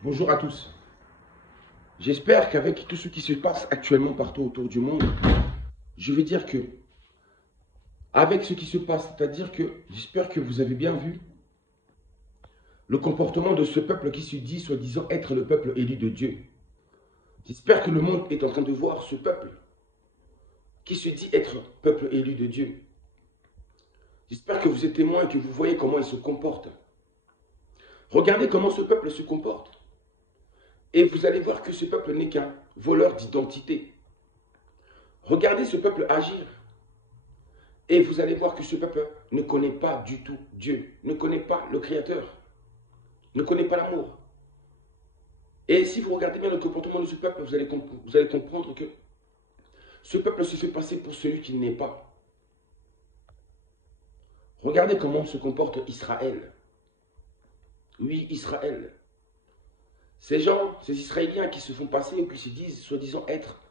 Bonjour à tous. J'espère qu'avec tout ce qui se passe actuellement partout autour du monde, je vais dire que, avec ce qui se passe, c'est-à-dire que j'espère que vous avez bien vu le comportement de ce peuple qui se dit soi-disant être le peuple élu de Dieu. J'espère que le monde est en train de voir ce peuple qui se dit être peuple élu de Dieu. J'espère que vous êtes témoins et que vous voyez comment il se comporte. Regardez comment ce peuple se comporte. Et vous allez voir que ce peuple n'est qu'un voleur d'identité. Regardez ce peuple agir. Et vous allez voir que ce peuple ne connaît pas du tout Dieu, ne connaît pas le Créateur, ne connaît pas l'amour. Et si vous regardez bien le comportement de ce peuple, vous allez comprendre que ce peuple se fait passer pour celui qu'il n'est pas. Regardez comment se comporte Israël. Oui, Israël. Ces gens, ces Israéliens qui se font passer ou qui se disent, soi-disant, être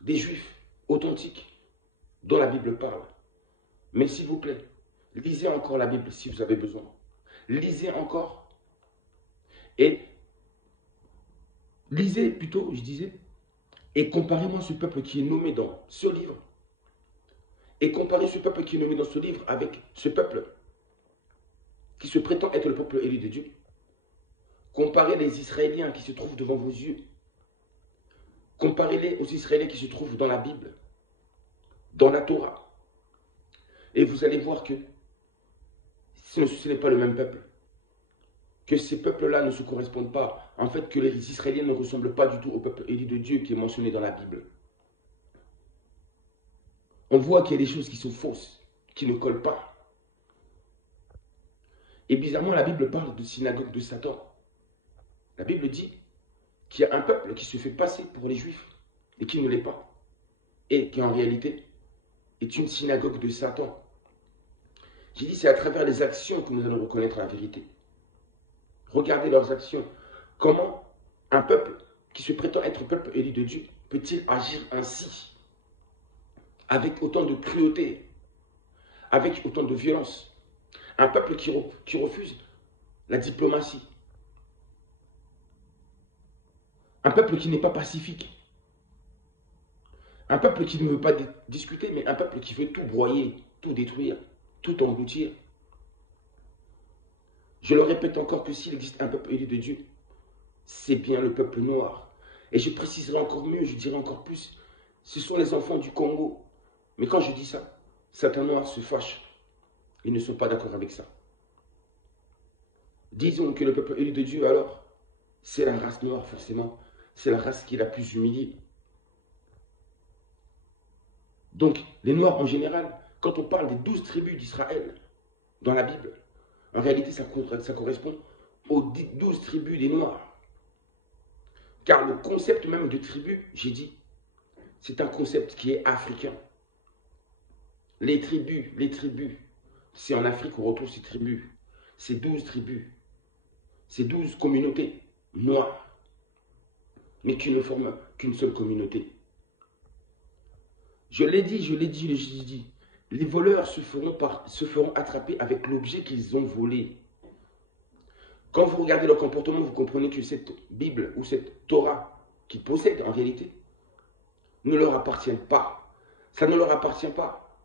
des Juifs authentiques dont la Bible parle. Mais s'il vous plaît, lisez encore la Bible si vous avez besoin. Lisez encore. Et lisez plutôt, je disais, et comparez-moi ce peuple qui est nommé dans ce livre. Et comparez ce peuple qui est nommé dans ce livre avec ce peuple qui se prétend être le peuple élu de Dieu. Comparez les Israéliens qui se trouvent devant vos yeux. Comparez-les aux Israéliens qui se trouvent dans la Bible, dans la Torah. Et vous allez voir que ce n'est pas le même peuple. Que ces peuples-là ne se correspondent pas. En fait, que les Israéliens ne ressemblent pas du tout au peuple élu de Dieu qui est mentionné dans la Bible. On voit qu'il y a des choses qui sont fausses, qui ne collent pas. Et bizarrement, la Bible parle de synagogue de Satan. La Bible dit qu'il y a un peuple qui se fait passer pour les Juifs et qui ne l'est pas. Et qui en réalité est une synagogue de Satan. J'ai dit, c'est à travers les actions que nous allons reconnaître la vérité. Regardez leurs actions. Comment un peuple qui se prétend être peuple élu de Dieu peut-il agir ainsi? Avec autant de cruauté, avec autant de violence. Un peuple qui refuse la diplomatie. Un peuple qui n'est pas pacifique. Un peuple qui ne veut pas discuter, mais un peuple qui veut tout broyer, tout détruire, tout engloutir. Je le répète encore que s'il existe un peuple élu de Dieu, c'est bien le peuple noir. Et je préciserai encore mieux, je dirai encore plus, ce sont les enfants du Congo. Mais quand je dis ça, certains noirs se fâchent. Ils ne sont pas d'accord avec ça. Disons que le peuple élu de Dieu, alors, c'est la race noire, forcément. C'est la race qui est la plus humiliée. Donc, les noirs en général, quand on parle des 12 tribus d'Israël dans la Bible, en réalité, ça correspond aux 12 tribus des noirs. Car le concept même de tribu, j'ai dit, c'est un concept qui est africain. Les tribus, c'est en Afrique qu'on retrouve ces tribus. Ces 12 tribus, ces 12 communautés noires, mais qui ne forment qu'une seule communauté. Je l'ai dit, les voleurs se feront attraper avec l'objet qu'ils ont volé. Quand vous regardez leur comportement, vous comprenez que cette Bible ou cette Torah qu'ils possèdent en réalité ne leur appartient pas. Ça ne leur appartient pas.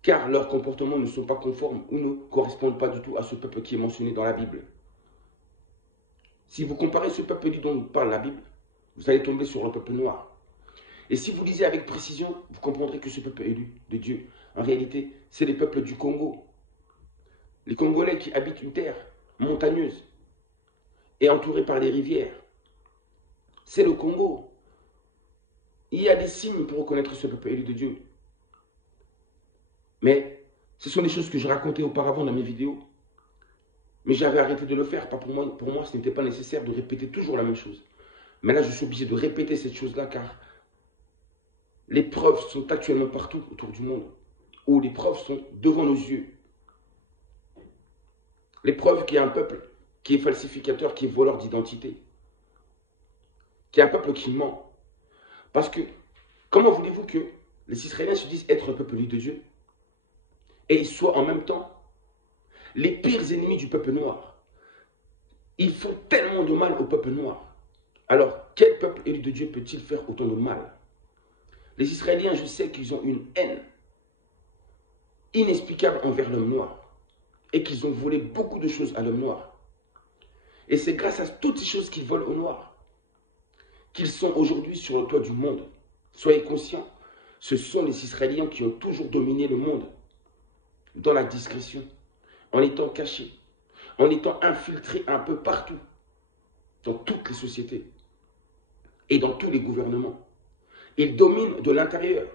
Car leurs comportements ne sont pas conformes ou ne correspondent pas du tout à ce peuple qui est mentionné dans la Bible. Si vous comparez ce peuple dont parle la Bible, vous allez tomber sur le peuple noir. Et si vous lisez avec précision, vous comprendrez que ce peuple élu de Dieu, en réalité, c'est les peuples du Congo. Les Congolais qui habitent une terre montagneuse et entourée par des rivières. C'est le Congo. Il y a des signes pour reconnaître ce peuple élu de Dieu. Mais ce sont des choses que je racontais auparavant dans mes vidéos. Mais j'avais arrêté de le faire. Pour moi, ce n'était pas nécessaire de répéter toujours la même chose. Mais là, je suis obligé de répéter cette chose-là car les preuves sont actuellement partout autour du monde. Où les preuves sont devant nos yeux. Les preuves qu'il y a un peuple qui est falsificateur, qui est voleur d'identité. Qui est un peuple qui ment. Parce que, comment voulez-vous que les Israéliens se disent être un peuple de Dieu et ils soient en même temps les pires ennemis du peuple noir? Ils font tellement de mal au peuple noir. Alors, quel peuple élu de Dieu peut-il faire autant de mal? Les Israéliens, je sais qu'ils ont une haine inexplicable envers l'homme noir et qu'ils ont volé beaucoup de choses à l'homme noir. Et c'est grâce à toutes ces choses qu'ils volent aux noirs qu'ils sont aujourd'hui sur le toit du monde. Soyez conscients, ce sont les Israéliens qui ont toujours dominé le monde dans la discrétion, en étant cachés, en étant infiltrés un peu partout, dans toutes les sociétés et dans tous les gouvernements. Ils dominent de l'intérieur.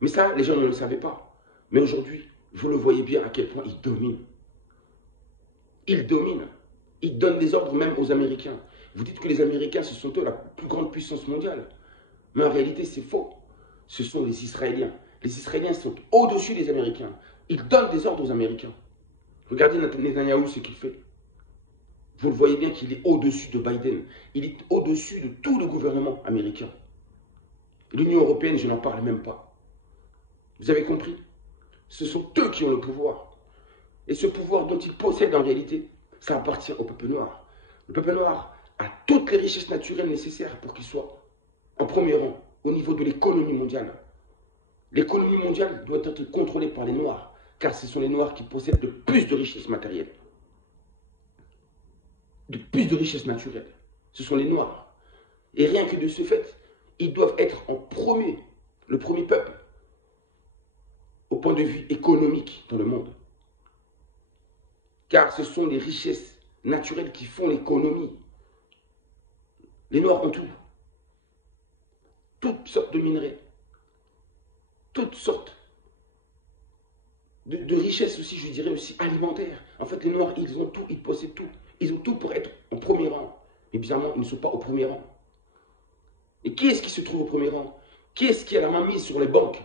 Mais ça, les gens ne le savaient pas. Mais aujourd'hui, vous le voyez bien à quel point ils dominent. Ils dominent. Ils donnent des ordres même aux Américains. Vous dites que les Américains, ce sont eux la plus grande puissance mondiale. Mais en réalité, c'est faux. Ce sont les Israéliens. Les Israéliens sont au-dessus des Américains. Ils donnent des ordres aux Américains. Regardez Netanyahou, ce qu'il fait. Vous le voyez bien qu'il est au-dessus de Biden. Il est au-dessus de tout le gouvernement américain. L'Union européenne, je n'en parle même pas. Vous avez compris? Ce sont eux qui ont le pouvoir. Et ce pouvoir dont ils possèdent en réalité, ça appartient au peuple noir. Le peuple noir a toutes les richesses naturelles nécessaires pour qu'il soit en premier rang au niveau de l'économie mondiale. L'économie mondiale doit être contrôlée par les Noirs, car ce sont les Noirs qui possèdent le plus de richesses matérielles. De plus de richesses naturelles. Ce sont les Noirs. Et rien que de ce fait, ils doivent être en premier, le premier peuple, au point de vue économique dans le monde. Car ce sont les richesses naturelles qui font l'économie. Les Noirs ont tout. Toutes sortes de minerais. Toutes sortes de richesses aussi, je dirais aussi alimentaires. En fait, les Noirs, ils ont tout, ils possèdent tout. Ils ont tout pour être au premier rang. Mais bizarrement, ils ne sont pas au premier rang. Et qui est-ce qui se trouve au premier rang? Qui est-ce qui a la main mise sur les banques,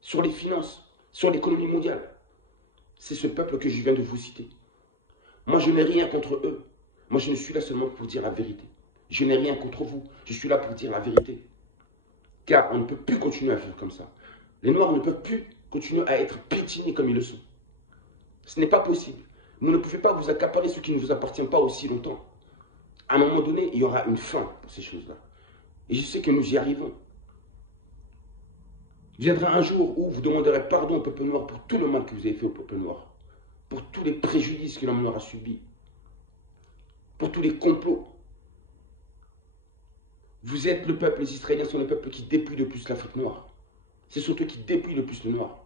sur les finances, sur l'économie mondiale? C'est ce peuple que je viens de vous citer. Moi, je n'ai rien contre eux. Moi, je ne suis là seulement pour dire la vérité. Je n'ai rien contre vous. Je suis là pour dire la vérité. Car on ne peut plus continuer à faire comme ça. Les Noirs ne peuvent plus continuer à être piétinés comme ils le sont. Ce n'est pas possible. Vous ne pouvez pas vous accaparer ce qui ne vous appartient pas aussi longtemps. À un moment donné, il y aura une fin pour ces choses-là. Et je sais que nous y arrivons. Viendra un jour où vous demanderez pardon au peuple noir pour tout le mal que vous avez fait au peuple noir. Pour tous les préjudices que l'homme noir a subis. Pour tous les complots. Vous êtes le peuple, les Israéliens sont le peuple qui dépouille le plus l'Afrique noire. C'est surtout qui dépouille le plus le noir.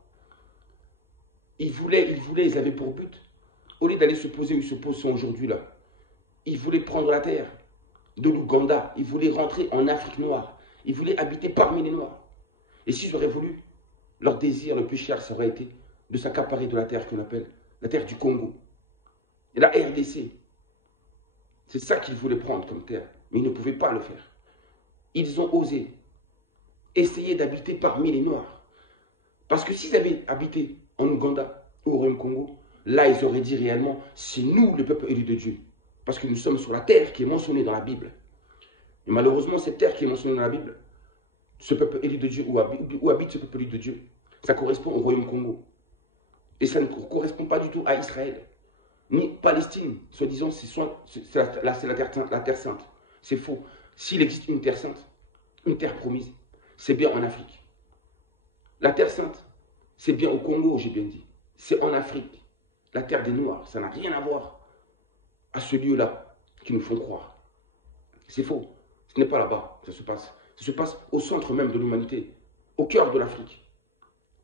Ils avaient pour but, au lieu d'aller se poser où ils se posent aujourd'hui là, ils voulaient prendre la terre de l'Ouganda, ils voulaient rentrer en Afrique noire, ils voulaient habiter parmi les Noirs. Et s'ils auraient voulu, leur désir le plus cher, ça aurait été de s'accaparer de la terre qu'on appelle la terre du Congo. Et la RDC, c'est ça qu'ils voulaient prendre comme terre, mais ils ne pouvaient pas le faire. Ils ont osé essayer d'habiter parmi les Noirs. Parce que s'ils avaient habité en Ouganda ou au Royaume-Congo, là ils auraient dit réellement, c'est nous le peuple élu de Dieu. Parce que nous sommes sur la terre qui est mentionnée dans la Bible. Et malheureusement, cette terre qui est mentionnée dans la Bible, ce peuple élu de Dieu, où habite ce peuple élu de Dieu, ça correspond au Royaume-Congo. Et ça ne correspond pas du tout à Israël. Ni Palestine, soi-disant, c'est la terre sainte. C'est faux. S'il existe une terre sainte, une terre promise, c'est bien en Afrique. La terre sainte, c'est bien au Congo, j'ai bien dit. C'est en Afrique. La terre des Noirs, ça n'a rien à voir à ce lieu-là qui nous font croire. C'est faux. Ce n'est pas là-bas que ça se passe. Ça se passe au centre même de l'humanité, au cœur de l'Afrique,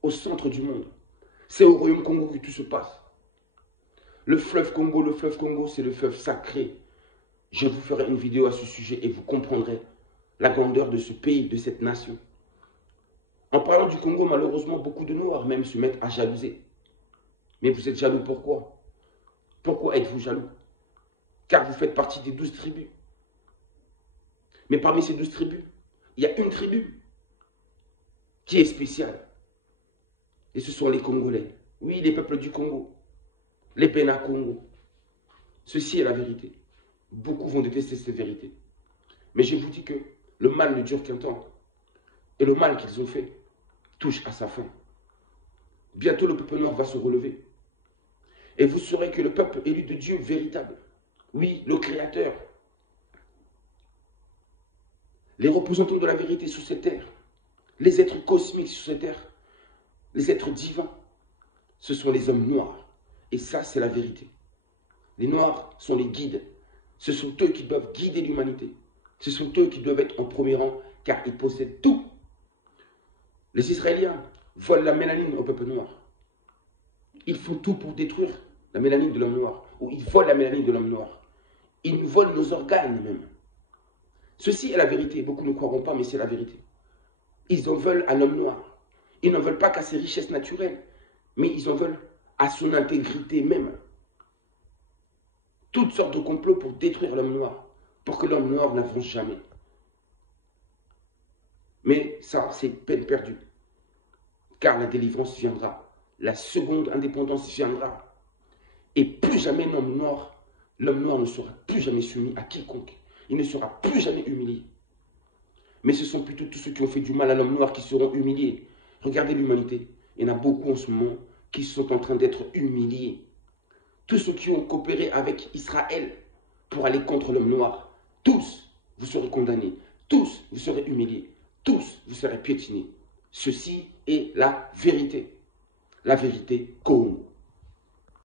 au centre du monde. C'est au Royaume-Congo que tout se passe. Le fleuve Congo, c'est le fleuve sacré. Je vous ferai une vidéo à ce sujet et vous comprendrez la grandeur de ce pays, de cette nation. En parlant du Congo, malheureusement, beaucoup de Noirs même se mettent à jalouser. Mais vous êtes jaloux pourquoi? Pourquoi êtes-vous jaloux? Car vous faites partie des 12 tribus. Mais parmi ces 12 tribus, il y a une tribu qui est spéciale. Et ce sont les Congolais. Oui, les peuples du Congo. Les Bénin Congo. Ceci est la vérité. Beaucoup vont détester cette vérité. Mais je vous dis que le mal ne dure qu'un temps. Et le mal qu'ils ont fait touche à sa fin. Bientôt le peuple noir va se relever. Et vous saurez que le peuple élu de Dieu véritable, Oui, le Créateur, les représentants de la vérité sur cette terre, les êtres cosmiques sur cette terre, les êtres divins, ce sont les hommes noirs. Et ça, c'est la vérité. Les noirs sont les guides. Ce sont eux qui doivent guider l'humanité. Ce sont eux qui doivent être en premier rang, car ils possèdent tout. Les Israéliens volent la mélanine au peuple noir. Ils font tout pour détruire la mélanine de l'homme noir, ou ils volent la mélanine de l'homme noir. Ils nous volent nos organes même. Ceci est la vérité. Beaucoup ne croiront pas, mais c'est la vérité. Ils en veulent à l'homme noir. Ils n'en veulent pas qu'à ses richesses naturelles, mais ils en veulent à son intégrité même. Toutes sortes de complots pour détruire l'homme noir, pour que l'homme noir n'avance jamais. Mais ça, c'est peine perdue, car la délivrance viendra, la seconde indépendance viendra, et plus jamais l'homme noir ne sera plus jamais soumis à quiconque, il ne sera plus jamais humilié. Mais ce sont plutôt tous ceux qui ont fait du mal à l'homme noir qui seront humiliés. Regardez l'humanité, il y en a beaucoup en ce moment qui sont en train d'être humiliés. Tous ceux qui ont coopéré avec Israël pour aller contre l'homme noir, tous, vous serez condamnés. Tous, vous serez humiliés. Tous, vous serez piétinés. Ceci est la vérité. La vérité corrompt.